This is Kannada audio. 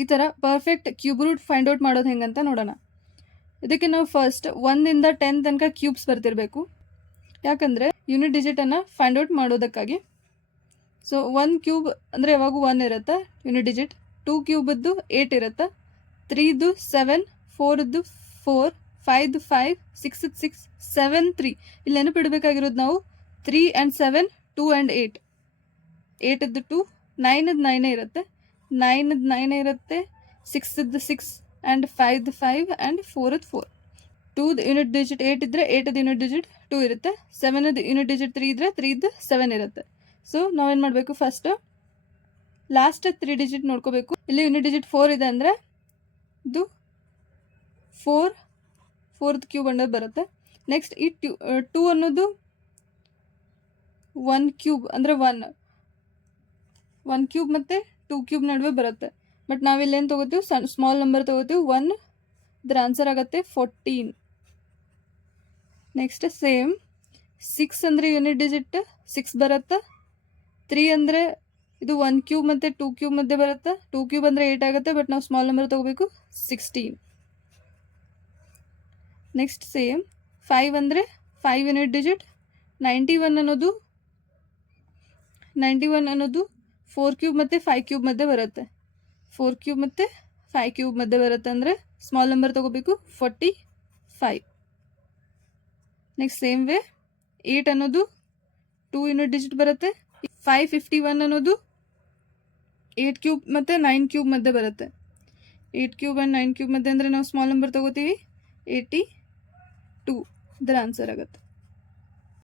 ಈ ಥರ perfect cube root find out ಮಾಡೋದು ಹೆಂಗಂತ ನೋಡೋಣ. ಇದಕ್ಕೆ ನಾವು ಫಸ್ಟ್ 1ಇಂದ 10 ತನಕ ಕ್ಯೂಬ್ಸ್ ಬರ್ತಿರಬೇಕು, ಯಾಕಂದರೆ ಯೂನಿಟ್ ಡಿಜಿಟನ್ನು ಫೈಂಡ್ ಔಟ್ ಮಾಡೋದಕ್ಕಾಗಿ. ಸೊ 1 ಕ್ಯೂಬ್ ಅಂದರೆ ಯಾವಾಗೂ 1 ಇರುತ್ತೆ ಯೂನಿಟ್ ಡಿಜಿಟ್, 2 ಕ್ಯೂಬದ್ದು 8 ಇರುತ್ತೆ, 3ದು 7, 4ದು 4, 5ದು 5, 6ದು 6, 7 3. ಇಲ್ಲಿ ನೆನಪಿಡಬೇಕಾಗಿರೋದು ನಾವು 3 and 7, 2 and 8. 8ದ್ದು 2, 9ದು 9 ಇರುತ್ತೆ, 9ದು 9 ಇರುತ್ತೆ, 6ದು 6 and 5ದು 5 and 4ದು 4. 2ದು ಯೂನಿಟ್ ಡಿಜಿಟ್ 8 ಇದ್ದರೆ 8ದು ಯೂನಿಟ್ ಡಿಜಿಟ್ 2 ಇರುತ್ತೆ, 7ದು ಯೂನಿಟ್ ಡಿಜಿಟ್ 3 ಇದ್ದರೆ 3ದು 7 ಇರುತ್ತೆ. ಸೊ ನಾವೇನು ಮಾಡಬೇಕು, ಫಸ್ಟ್ ಲಾಸ್ಟ್ 3 ಡಿಜಿಟ್ ನೋಡ್ಕೋಬೇಕು. ಇಲ್ಲಿ ಯೂನಿಟ್ ಡಿಜಿಟ್ 4 ಇದೆ ಅಂದರೆ ಇದು 4th ಕ್ಯೂಬ್ ಅನ್ನೋದು ಬರುತ್ತೆ. ನೆಕ್ಸ್ಟ್ ಈ 2 ಅನ್ನೋದು 1 ಕ್ಯೂಬ್ ಅಂದರೆ 1 ಕ್ಯೂಬ್ ಮತ್ತು 2 ಕ್ಯೂಬ್ ನಡುವೆ ಬರುತ್ತೆ. ಬಟ್ ನಾವಿಲ್ಲೇನು ತೊಗೋತೀವಿ, ಸ್ಮಾಲ್ ನಂಬರ್ ತೊಗೋತೀವಿ, 1. ಇದರ ಆನ್ಸರ್ ಆಗುತ್ತೆ 14. ನೆಕ್ಸ್ಟ್ ಸೇಮ್ 6 ಅಂದರೆ ಯೂನಿಟ್ ಡಿಜಿಟ್ 6 ಬರುತ್ತೆ. 3 ಅಂದರೆ ಇದು 1 ಕ್ಯೂಬ್ ಮತ್ತು 2 ಕ್ಯೂಬ್ ಮಧ್ಯೆ ಬರುತ್ತೆ. 2 ಕ್ಯೂಬ್ ಅಂದರೆ 8 ಆಗುತ್ತೆ, ಬಟ್ ನಾವು ಸ್ಮಾಲ್ ನಂಬರ್ ತೊಗೋಬೇಕು, 16. ನೆಕ್ಸ್ಟ್ ಸೇಮ್ 5 ಅಂದರೆ 5 ಯೂನಿಟ್ ಡಿಜಿಟ್. 91 ಅನ್ನೋದು 4 ಕ್ಯೂಬ್ ಮತ್ತು 5 ಕ್ಯೂಬ್ ಮಧ್ಯೆ ಬರುತ್ತೆ. 4 ಕ್ಯೂಬ್ ಮತ್ತು 5 ಕ್ಯೂಬ್ ಮಧ್ಯೆ ಬರುತ್ತೆ ಅಂದರೆ ಸ್ಮಾಲ್ ನಂಬರ್ ತೊಗೋಬೇಕು, 45. ನೆಕ್ಸ್ಟ್ ಸೇಮ್ ವೇ 8 ಅನ್ನೋದು 2 ಯೂನಿಟ್ ಡಿಜಿಟ್ ಬರುತ್ತೆ. 551 ಅನ್ನೋದು 8 ಕ್ಯೂಬ್ ಮತ್ತು 9 ಕ್ಯೂಬ್ ಮಧ್ಯೆ ಬರುತ್ತೆ. 8 ಕ್ಯೂಬ್ ಆ್ಯಂಡ್ 9 ಕ್ಯೂಬ್ ಮಧ್ಯೆ ಅಂದರೆ ನಾವು ಸ್ಮಾಲ್ ನಂಬರ್ ತೊಗೋತೀವಿ, 82. ಇದರ ಆನ್ಸರ್ ಆಗುತ್ತೆ.